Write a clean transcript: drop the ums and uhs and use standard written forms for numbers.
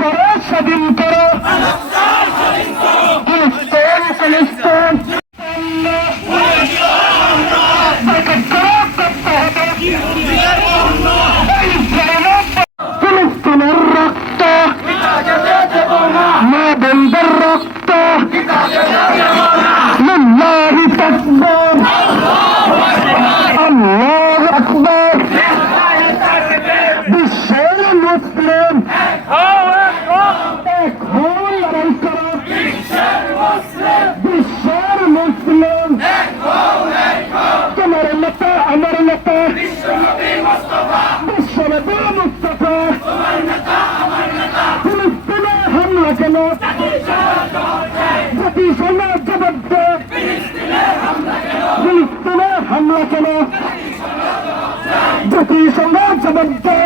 করো, স্বাধীন করো, ফিলিস্তিন, ফিলিস্তিন। ফিলিস্তিনের রক্ত, মা বোনদের রক্ত, লিল্লাহি তাকবীর, আল্লাহু আকবার। বিশ্বের মুসলিম এক হন, লড়াই করো। বিশ্বের মুসলিম তোমার নেতা, আমার নেতা, বিশ্বনবী মুস্তাফা। ফিলিস্তিনে হামলা কেন? জাতিসংঘ জবাব দে। ফিলিস্তিনে হামলা কেন? জাতিসংঘ জবাব দে।